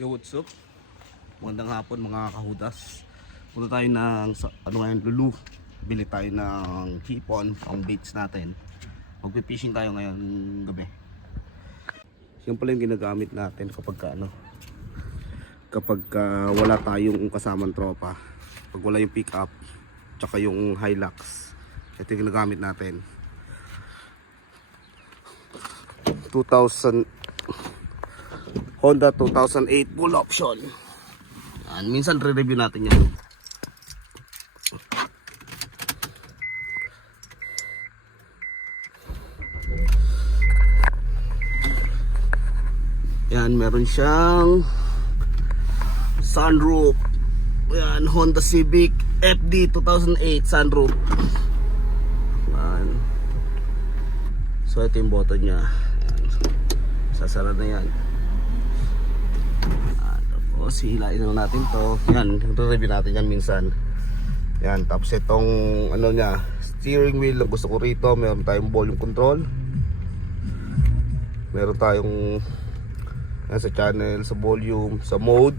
Yo, what's up? Magandang hapon mga kahudas. Punta tayo ng Lulu. Bili tayo ng hipon, ang baits natin. Magpipishing tayo ngayon gabi. Yan pala yung ginagamit natin kapag wala tayong kasamang tropa. Pag wala yung pick up, tsaka yung Hilux. Ito yung ginagamit natin. 2000 Honda 2008 full option. Yan, minsan re-review natin yan. Yan, meron siyang sunroof. Yan, Honda Civic FD 2008 sunroof. Yan. So ito yung button niya. Yan. Sasara na yan. Tapos hilain lang natin to. Yan, review natin yan minsan. Yan, tapos itong niya, steering wheel, gusto ko rito. Meron tayong volume control. Meron tayong sa channel, sa volume, sa mode.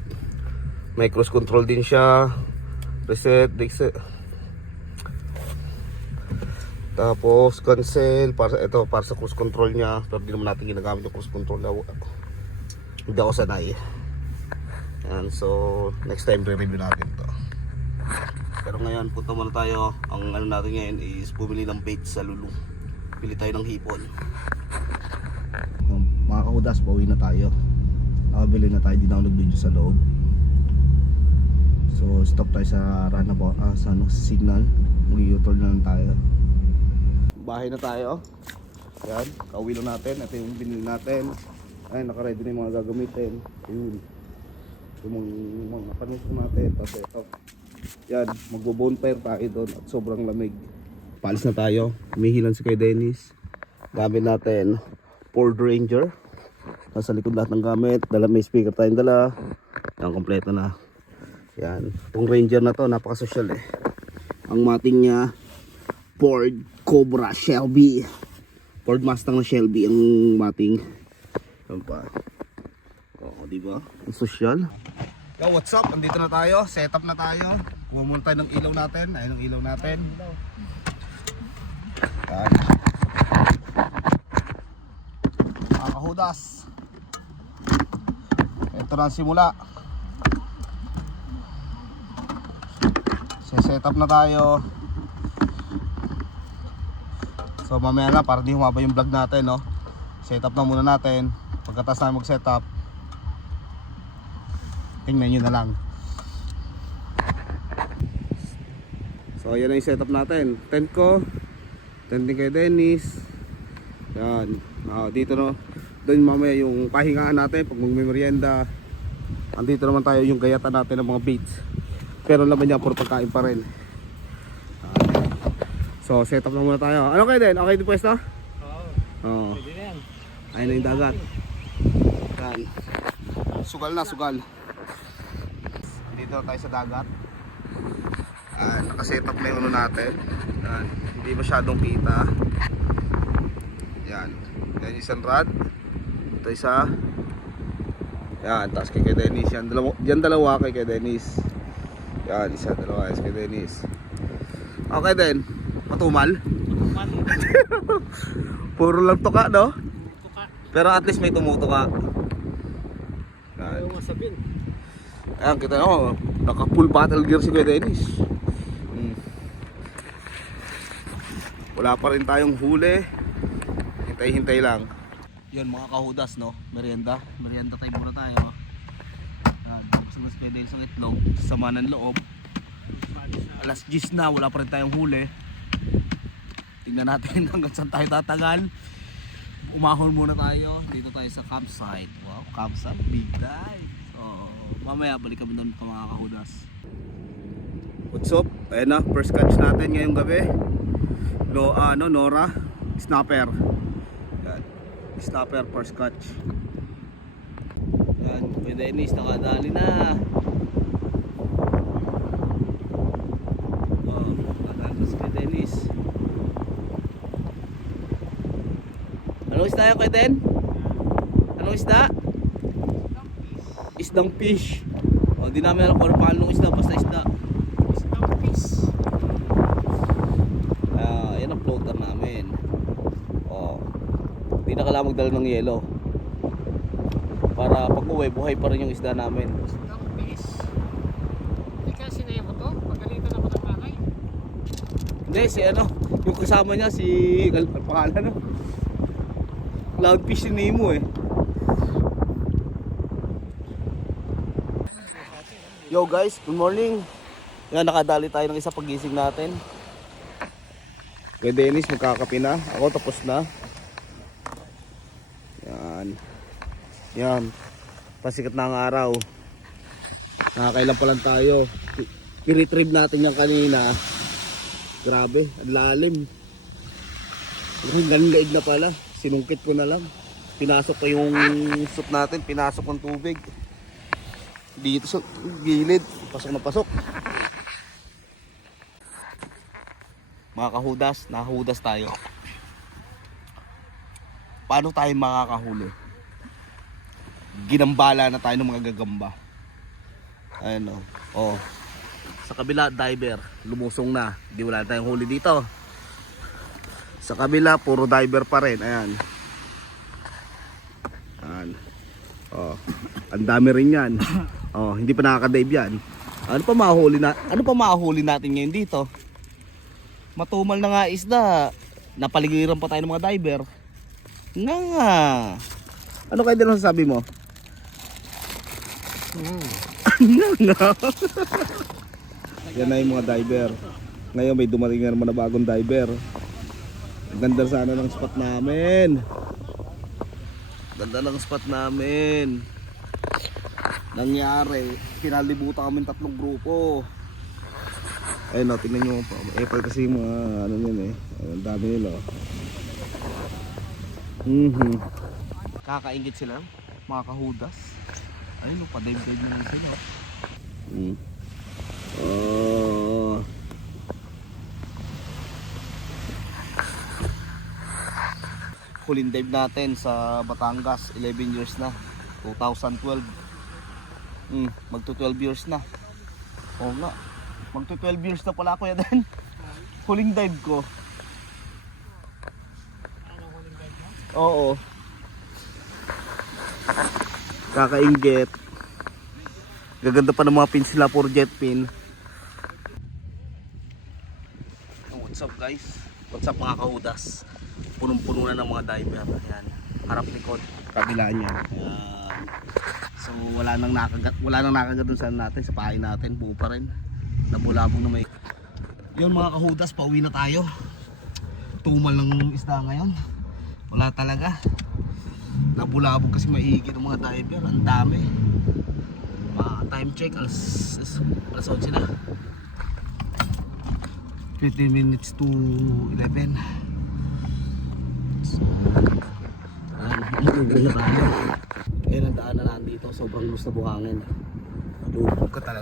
May cruise control din siya. Reset, reset. Tapos cancel para sa cruise control niya. Pero di naman natin ginagamit yung cruise control. Hindi ako sanay. Yan, so next time re-review natin to. Pero ngayon punta muna tayo. Ang natin ngayon is bumili ng bait sa Lulu. Pili tayo ng hipon. Mga kahudas, pauwi na tayo. Nakabili na tayo, di na ako nag-video sa loob. So stop tayo sa runabout, sa signal. Mag-u-turn na lang tayo. Bahay na tayo. Yan, kauwi lang natin. Ito yung binili natin. Ay, naka-ready na yung mga gagamitin. Yung mga panusok natin. Tapos ito, yan, magbo-bonfire tayo doon at sobrang lamig. Paalis na tayo. Umihilan si kay Dennis. Gamit natin Ford Ranger. Nasa likod lahat ng gamit. May speaker tayong dala. Yan, kompleto na. Yan, itong Ranger na to napaka-social eh. Ang mating niya Ford Cobra Shelby. Ford Mustang na Shelby ang mating. Yan pa. Oo, diba? Ang social. Yo, what's up? Andito na tayo. Setup na tayo. Kumuha muna tayo ng ilaw natin. Ayun ang ilaw natin. Yan. Kahudas. Ito na ang simula. Setup na tayo. So mamaya na para di humaba yung vlog natin, no? Setup na muna natin. Pagkatapos na mag-setup, tingnan nyo na lang. So yan na yung setup natin. Tent ko, tent din kay Dennis. Yan, dito no. Doon mamaya yung pahingaan natin pag magmemorienda. Andito naman tayo yung gayatan natin ng mga baits. Pero laman niya puro pagkain pa rin. So setup na muna tayo. Ano kayo din? Okay din pwesto? Oo. Ayun na yung dagat. Yan. Sugal na, sugal. Dito tayo sa dagat. Nakasetup na yung natin. Yan. Hindi masyadong kita. Yan. Yan isang rod. Ito isa. Yan. Tapos kay Dennis. Yan dalawa kay Dennis. Yan. Isa, dalawa. Kay Dennis. Okay din. Matumal. Puro lang tuka, no? Pero at least may tumutuka. Ayaw masabin. Ayan, kita nyo, naka full battle gear si Kuya Dennis. Wala pa rin tayong huli. Hintay-hintay lang. Yun mga kahudas, no? Merienda. Merienda tayo muna tayo. Tapos mas Kuya Dennis ang itlog. Sama ng loob. Alas 10 na, wala pa rin tayong huli. Tingnan natin hanggang saan tayo tatagal. Umahon muna tayo. Dito tayo sa campsite. Wow, campsite, big time. So, mamaya balik kami doon mga kahudas. What's up? Ayan na, first catch natin ngayong gabi. Nora, snapper. Yan. Snapper, first catch. Yan, Kuya Dennis, nakadali na. Wow, nakadali na si Kuya Dennis. Anong isda yan, Kuya Den? Anong isda? isdang fish. O, di namin alam kung ano pangalan ng isda, basta isda. Isdang fish. Yan ang floater namin. O, di na kailangan magdala ng yelo. Para pag uwi, buhay pa rin yung isda namin. Isdang fish. Hindi kaya sinaya mo to? Pagalitan ako ng nanay. Hindi, si ano, yung kasama niya, si, ang pangalan no? Cloudfish si Nemo eh. Yo guys, good morning. Yan, nakadali tayo ng isa pagising natin. Kay Dennis, magkakape na. Ako tapos na. Yan. Yan. Pasikat na ang araw. Nakakailan pa lang tayo. I-retrieve natin yan kanina. Grabe, ang lalim. Hanggang gaig na pala. Sinungkit ko na lang. Pinasok ko yung soup natin. Pinasok ng tubig. Dito sa gilid. Pasok na pasok. Mga kahudas, nahudas tayo. Paano tayo makakahuli? Ginambala na tayo ng mga gagamba. Ayun o. Oh. Sa kabila, diver. Lumusong na. Di wala tayong huli dito. Sa kabila, puro diver pa rin. Ayan. Ayan. Oh. Ang dami rin yan. Oh, hindi pa nakaka-dive yan. Ano pa mahuli natin ngayon dito? Matumal na nga isda. Napaligiran pa tayo ng mga diver. Nga. Ano kayo din ang sabi mo? Nga. Yan na yung mga diver. Ngayon may dumating na naman na bagong diver. Ang ganda sana ng spot namin. Ganda ng spot namin. Nangyari, pinalibutan kami 3 grupo. Ayun o, tingnan nyo po. Apple kasi mga ano yun eh. Ang dami nila. Kakaingit sila, mga kahudas. Ayun o, pa-dive-dive naman sila. Oh. Huling dive natin sa Batangas, 11 years na. 2012. Magto 12 years na. Oo nga. Magto 12 years na pala ako yan. Huling dive ko. Oo. Kakainggit. Gaganda pa ng mga pins sila for jet pin. What's up guys? What's up mga kahudas? Punong-puno na ng mga diver. Ayan. Harap likod. Kabila niya. Ayan. So wala nang nakagat dun sa natin, sa pahay natin. Buo pa rin. Nabulabong na may. Yun mga kahudas, pauwi na tayo. Tumal ng isda ngayon. Wala talaga. Nabulabog kasi maigi ng mga diver. Ang dami. Time check, alas 11 na. 15 minutes to 11. So, umuuwi na tayo. Kaya ang daanan natin dito, sobrang lus na buhangin. Lubog ka talaga.